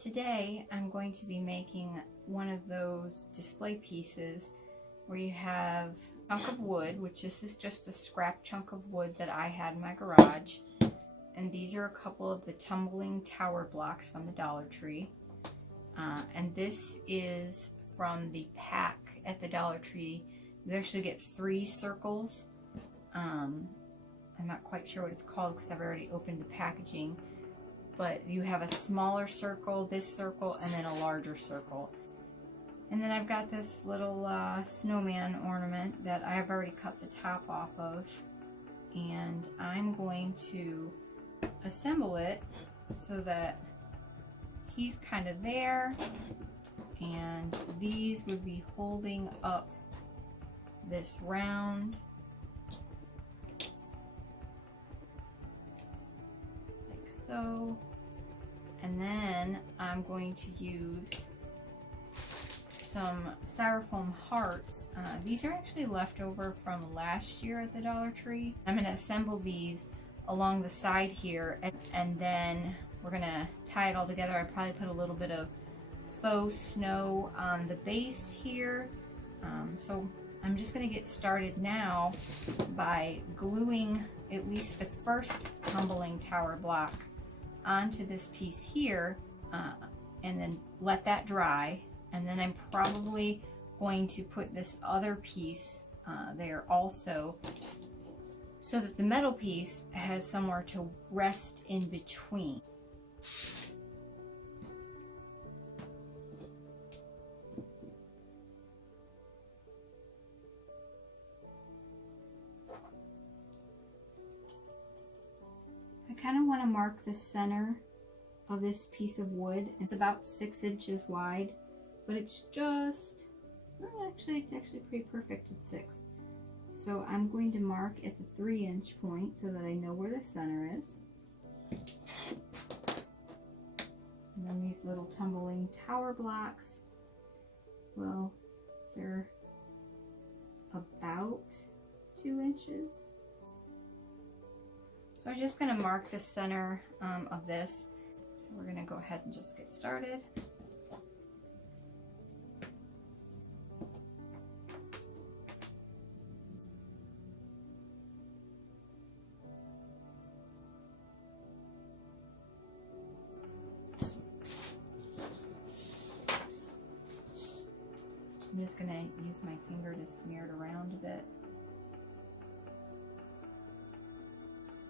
Today I'm going to be making one of those display pieces where you have a chunk of wood, which this is just a scrap chunk of wood that I had in my garage, and these are a couple of the tumbling tower blocks from the Dollar Tree, and this is from the pack at the Dollar Tree. You actually get 3 circles. I'm not quite sure what it's called because I've already opened the packaging, but you have a smaller circle, this circle, and then a larger circle. And then I've got this little snowman ornament that I've already cut the top off of, and I'm going to assemble it so that he's kind of there, and these would be holding up this round. Like so. And then I'm going to use some styrofoam hearts. These are actually left over from last year at the Dollar Tree. I'm going to assemble these along the side here, and then we're going to tie it all together. I probably put a little bit of faux snow on the base here. So I'm just going to get started now by gluing at least the first tumbling tower block onto this piece here, and then let that dry, and then I'm probably going to put this other piece there also, so that the metal piece has somewhere to rest in between. I kind of want to mark the center of this piece of wood. It's about 6 inches wide, but it's just, well, it's actually pretty perfect at 6. So I'm going to mark at the 3-inch point so that I know where the center is. And then these little tumbling tower blocks, well, they're about 2 inches. So I'm just going to mark the center of this. So we're going to go ahead and just get started. I'm just going to use my finger to smear it around a bit.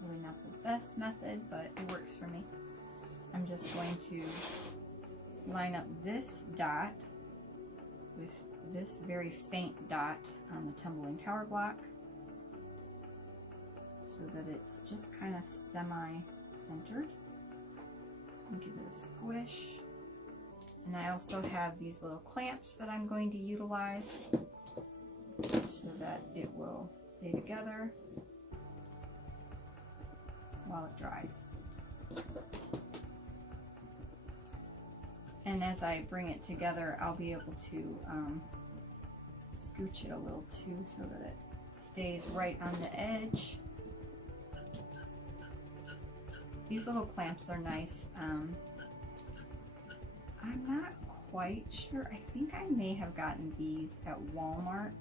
Really not the best method, but it works for me. I'm just going to line up this dot with this very faint dot on the tumbling tower block so that it's just kind of semi-centered. And give it a squish. And I also have these little clamps that I'm going to utilize so that it will stay together while it dries. And as I bring it together, I'll be able to scooch it a little too so that it stays right on the edge. These little clamps are nice. I'm not quite sure. I think I may have gotten these at Walmart,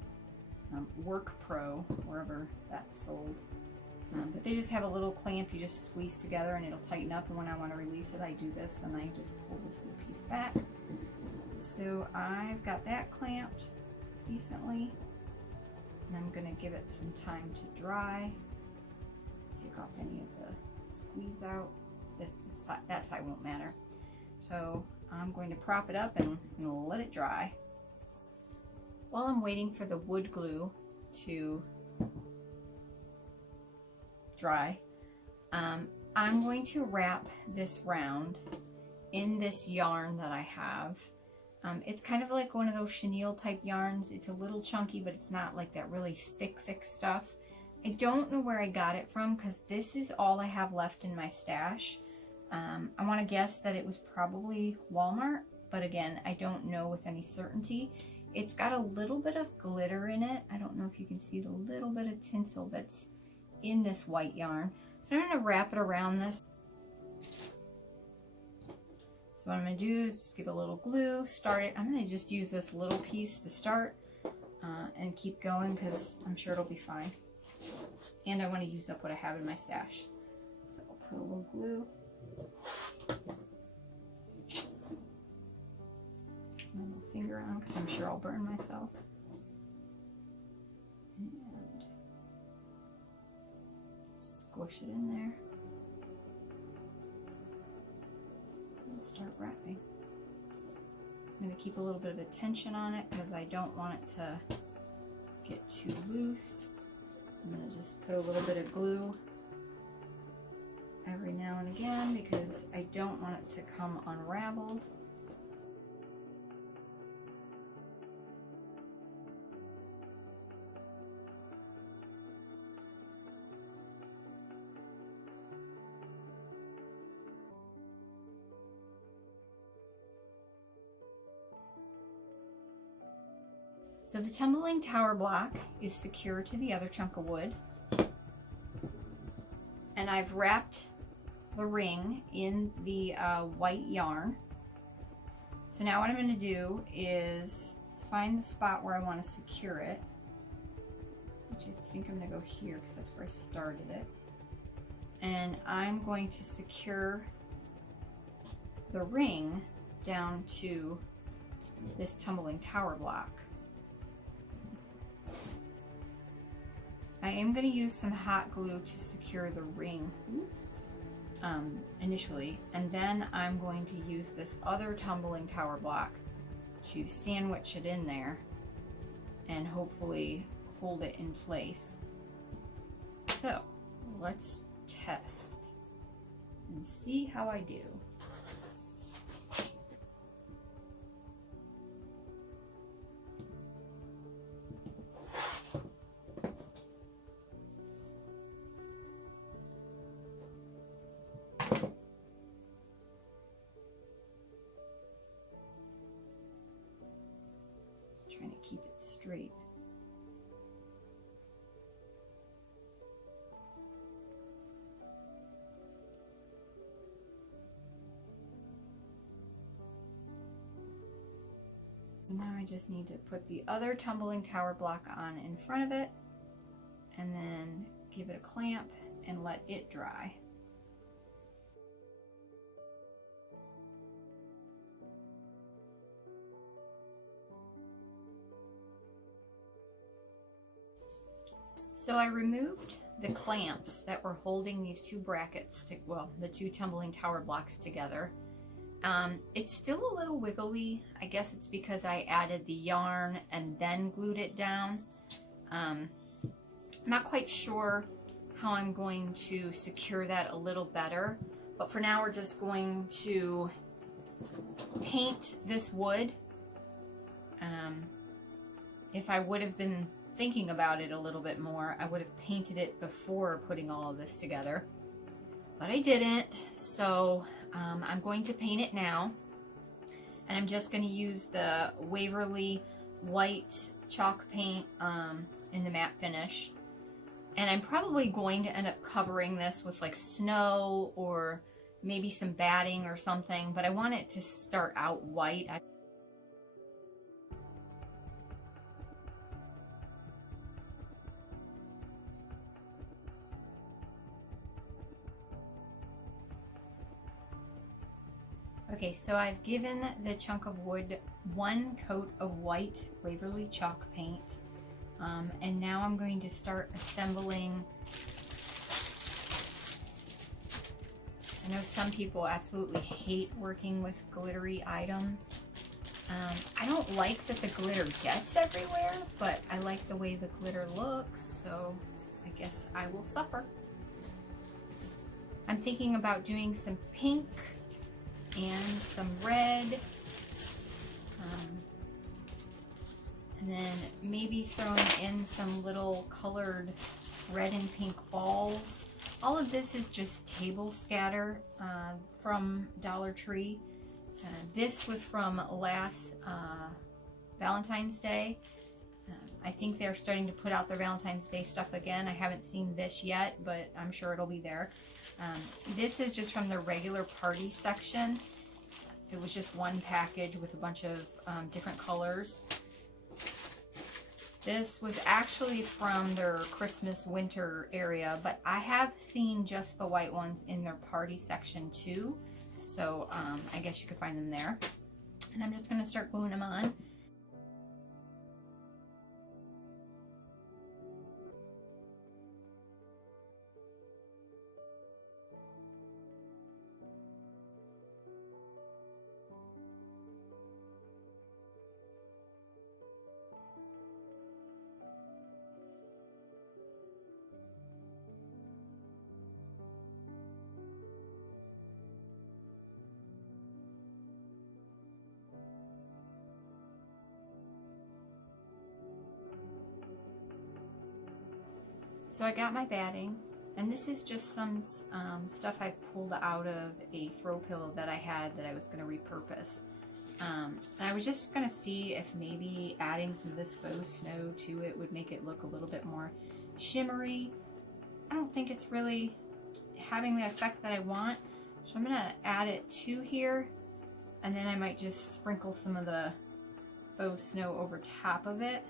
Work Pro, wherever that's sold. But they just have a little clamp you just squeeze together and it'll tighten up, and when I want to release it I do this and I just pull this little piece back. So I've got that clamped decently, and I'm going to give it some time to dry. Take off any of the squeeze out. That side won't matter. So I'm going to prop it up and let it dry. While I'm waiting for the wood glue to dry, I'm going to wrap this round in this yarn that I have. It's kind of like one of those chenille type yarns. It's a little chunky, but it's not like that really thick stuff. I don't know where I got it from because this is all I have left in my stash. I want to guess that it was probably Walmart, but again, I don't know with any certainty. It's got a little bit of glitter in it. I don't know if you can see the little bit of tinsel that's in this white yarn. I'm going to wrap it around this. So So what I'm going to do is just give it a little glue, start it. I'm going to just use this little piece to start and keep going because I'm sure it'll be fine. And I want to use up what I have in my stash. So I'll put a little glue. My little finger on because I'm sure I'll burn myself. And squish it in there. And start wrapping. I'm going to keep a little bit of a tension on it because I don't want it to get too loose. I'm going to just put a little bit of glue every now and again because I don't want it to come unraveled. So the tumbling tower block is secure to the other chunk of wood. And I've wrapped the ring in the white yarn. So now what I'm going to do is find the spot where I want to secure it, which I think I'm going to go here because that's where I started it. And I'm going to secure the ring down to this tumbling tower block. I am going to use some hot glue to secure the ring initially, and then I'm going to use this other tumbling tower block to sandwich it in there and hopefully hold it in place. So let's test and see how I do. Trying to keep it straight. Now I just need to put the other tumbling tower block on in front of it and then give it a clamp and let it dry. So I removed the clamps that were holding these two brackets, the two tumbling tower blocks together. It's still a little wiggly. I guess it's because I added the yarn and then glued it down. I'm not quite sure how I'm going to secure that a little better, but for now we're just going to paint this wood. If I would have been thinking about it a little bit more, I would have painted it before putting all of this together, but I didn't. So I'm going to paint it now, and I'm just going to use the Waverly white chalk paint in the matte finish, and I'm probably going to end up covering this with like snow or maybe some batting or something, but I want it to start out white. Okay, so I've given the chunk of wood one coat of white Waverly chalk paint, and now I'm going to start assembling. I know some people absolutely hate working with glittery items. I don't like that the glitter gets everywhere, but I like the way the glitter looks, so I guess I will suffer. I'm thinking about doing some pink and some red, and then maybe throwing in some little colored red and pink balls. All of this is just table scatter from Dollar Tree. This was from last Valentine's Day. I think they're starting to put out their Valentine's Day stuff again. I haven't seen this yet, but I'm sure it'll be there. This is just from the regular party section. it was just one package with a bunch of different colors. This was actually from their Christmas winter area, but I have seen just the white ones in their party section too. So I guess you could find them there. And I'm just going to start gluing them on. So I got my batting, and this is just some stuff I pulled out of a throw pillow that I had that I was going to repurpose. And I was just going to see if maybe adding some of this faux snow to it would make it look a little bit more shimmery. I don't think it's really having the effect that I want, so I'm going to add it to here, and then I might just sprinkle some of the faux snow over top of it.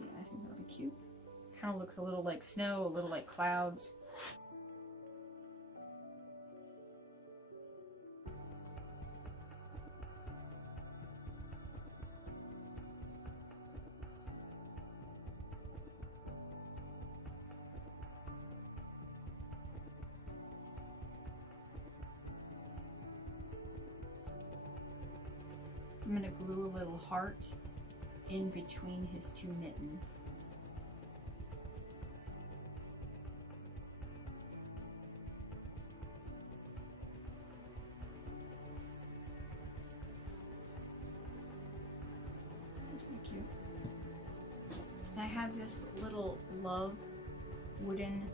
Yeah, I think that'll be cute. Kind of looks a little like snow, a little like clouds. I'm going to glue a little heart in between his two mittens. That's pretty cute. And I have this little love wooden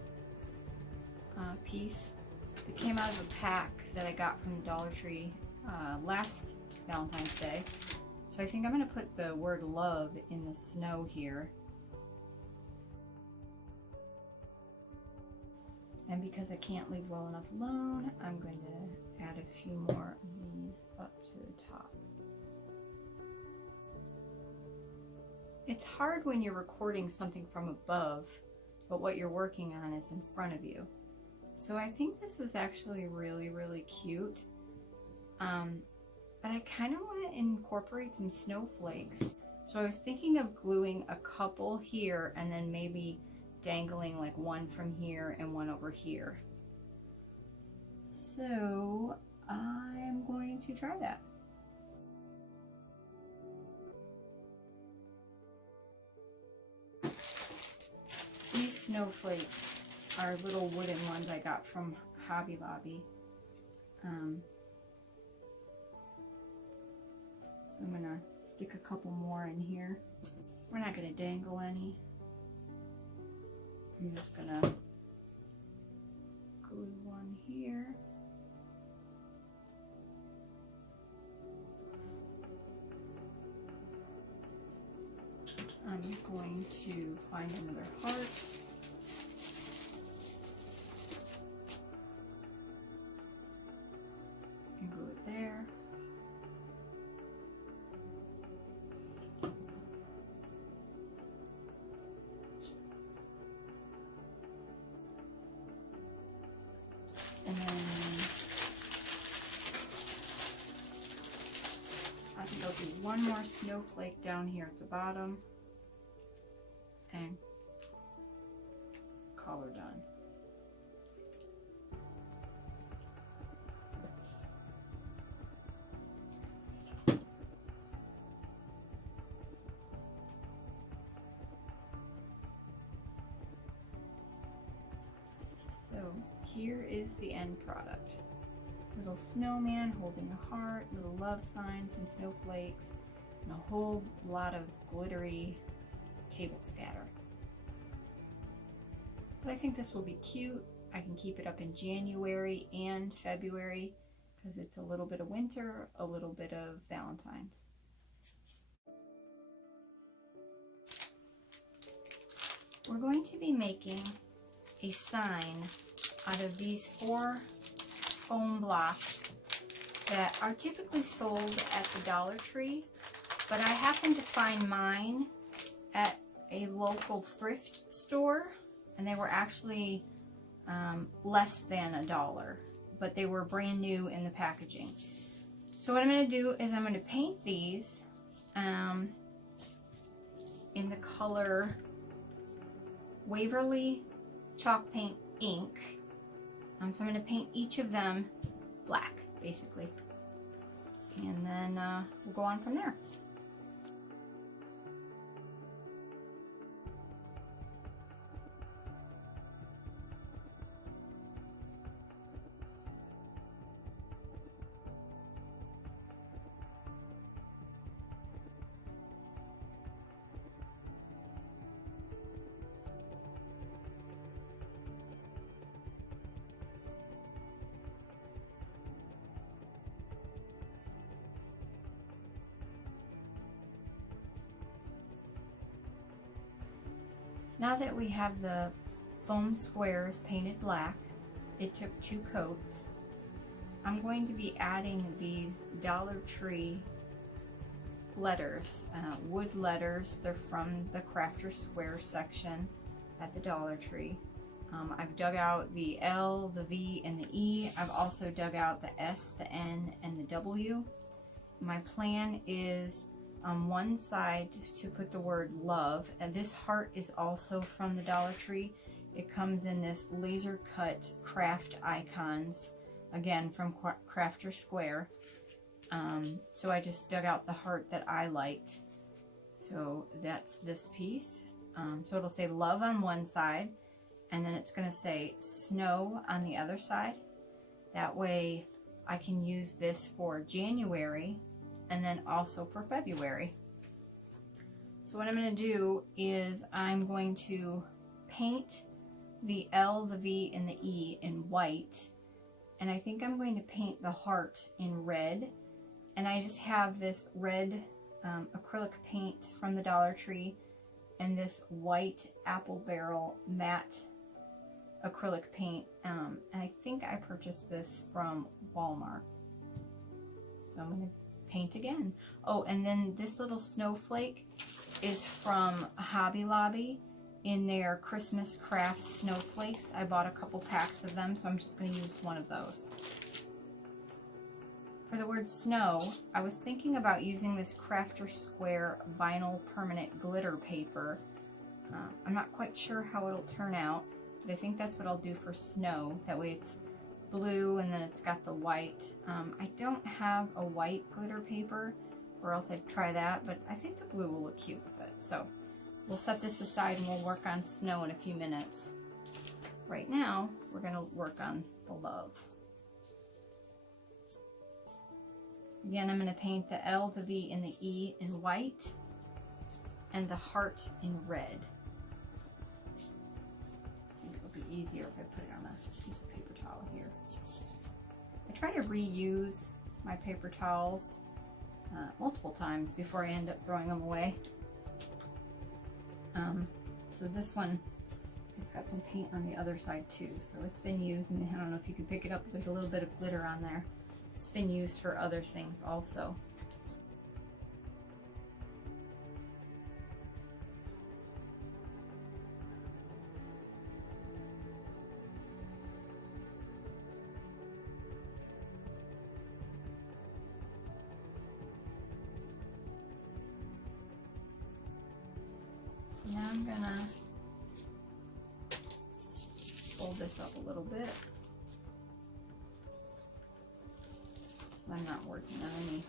piece. It came out of a pack that I got from Dollar Tree last Valentine's Day. So I think I'm going to put the word love in the snow here. And because I can't leave well enough alone, I'm going to add a few more of these up to the top. It's hard when you're recording something from above, but what you're working on is in front of you. So I think this is actually really, really cute. But I kind of want to incorporate some snowflakes. So I was thinking of gluing a couple here and then maybe dangling like one from here and one over here. So I'm going to try that. These snowflakes are little wooden ones I got from Hobby Lobby. So I'm gonna stick a couple more in here. We're not gonna dangle any. I'm just gonna glue one here. I'm going to find another heart. And glue it there. And then I think I'll do one more snowflake down here at the bottom and call her done. So here is the end product. Little snowman holding a heart, little love sign, some snowflakes, and a whole lot of glittery table scatter. But I think this will be cute. I can keep it up in January and February because it's a little bit of winter, a little bit of Valentine's. We're going to be making a sign out of these 4 foam blocks that are typically sold at the Dollar Tree, but I happened to find mine at a local thrift store, and they were actually less than $1, but they were brand new in the packaging. So what I'm going to do is I'm going to paint these in the color Waverly Chalk Paint Ink. So I'm going to paint each of them black, basically. And then we'll go on from there. Now that we have the foam squares painted black, it took 2 coats, I'm going to be adding these Dollar Tree letters, wood letters. They're from the Crafter Square section at the Dollar Tree. I've dug out the L, the V, and the E. I've also dug out the S, the N, and the W. My plan is on one side to put the word love, and this heart is also from the Dollar Tree. It comes in this laser cut craft icons, again from Crafter Square. So I just dug out the heart that I liked. So that's this piece. So it'll say love on one side, and then it's going to say snow on the other side. That way I can use this for January and then also for February. So what I'm going to do is I'm going to paint the L, the V, and the E in white, and I think I'm going to paint the heart in red. And I just have this red acrylic paint from the Dollar Tree and this white apple barrel matte acrylic paint, and I think I purchased this from Walmart. So I'm going to paint again. Oh, and then this little snowflake is from Hobby Lobby in their Christmas craft snowflakes. I bought a couple packs of them, so I'm just going to use one of those. For the word snow, I was thinking about using this Crafter Square vinyl permanent glitter paper. I'm not quite sure how it'll turn out, but I think that's what I'll do for snow. That way it's blue and then it's got the white. I don't have a white glitter paper, or else I'd try that, but I think the blue will look cute with it. So we'll set this aside and we'll work on snow in a few minutes. Right now, we're going to work on the love. Again, I'm going to paint the L, the V, and the E in white, and the heart in red. I think it'll be easier if I put it on a piece of paper towel here. I try to reuse my paper towels multiple times before I end up throwing them away. So this one, it's got some paint on the other side too, so it's been used, and I don't know if you can pick it up, but there's a little bit of glitter on there. It's been used for other things also. Now I'm gonna fold this up a little bit so I'm not working on any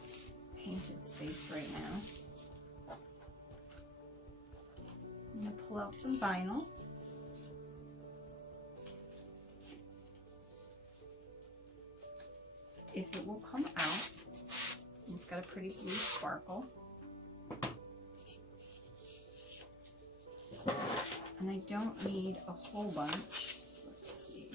painted space right now. I'm gonna pull out some vinyl. If it will come out, it's got a pretty blue sparkle. And I don't need a whole bunch, so let's see.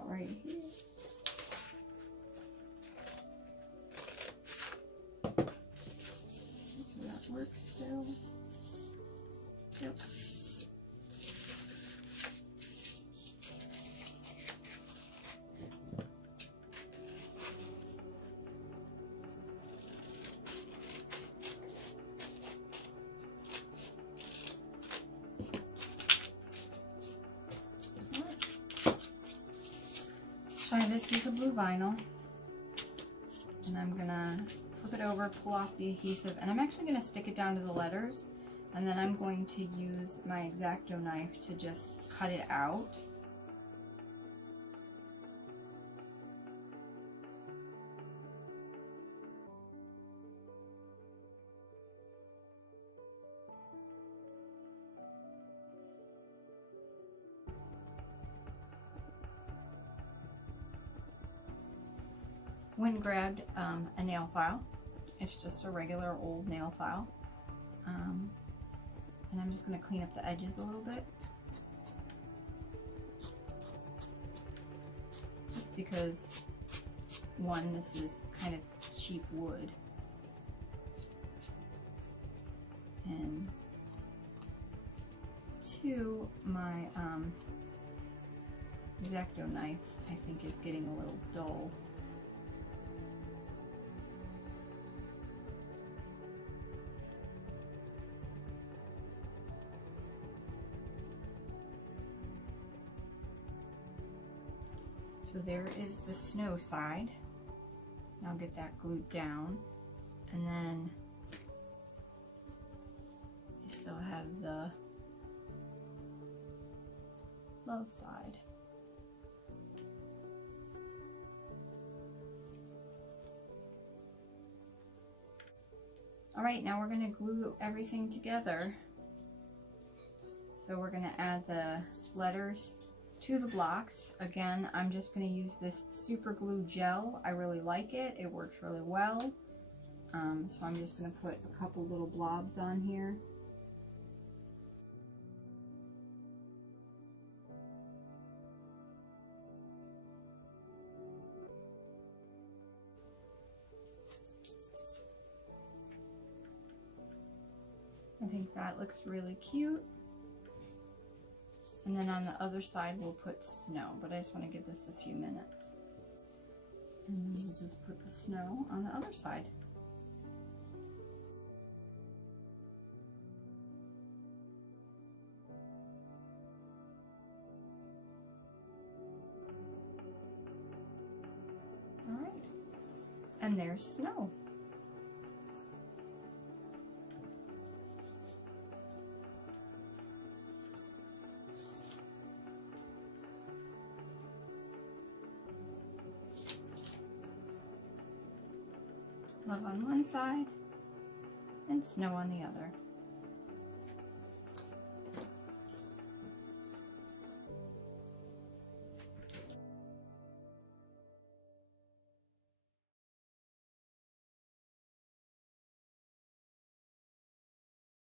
about right here. So that works still. Yep. Try this piece of blue vinyl, and I'm gonna flip it over, pull off the adhesive, and I'm actually gonna stick it down to the letters, and then I'm going to use my X-Acto knife to just cut it out. Went and grabbed a nail file. It's just a regular old nail file. And I'm just going to clean up the edges a little bit. Just because, one, this is kind of cheap wood. And two, my X-Acto knife, I think, is getting a little dull. So there is the snow side. Now I'll get that glued down. And then you still have the love side. All right, now we're going to glue everything together. So we're going to add the letters to the blocks. Again, I'm just going to use this super glue gel. I really like it. It works really well. So I'm just going to put a couple little blobs on here. I think that looks really cute. And then on the other side we'll put snow, but I just want to give this a few minutes. And then we'll just put the snow on the other side. All right, and there's snow. Love on one side and snow on the other.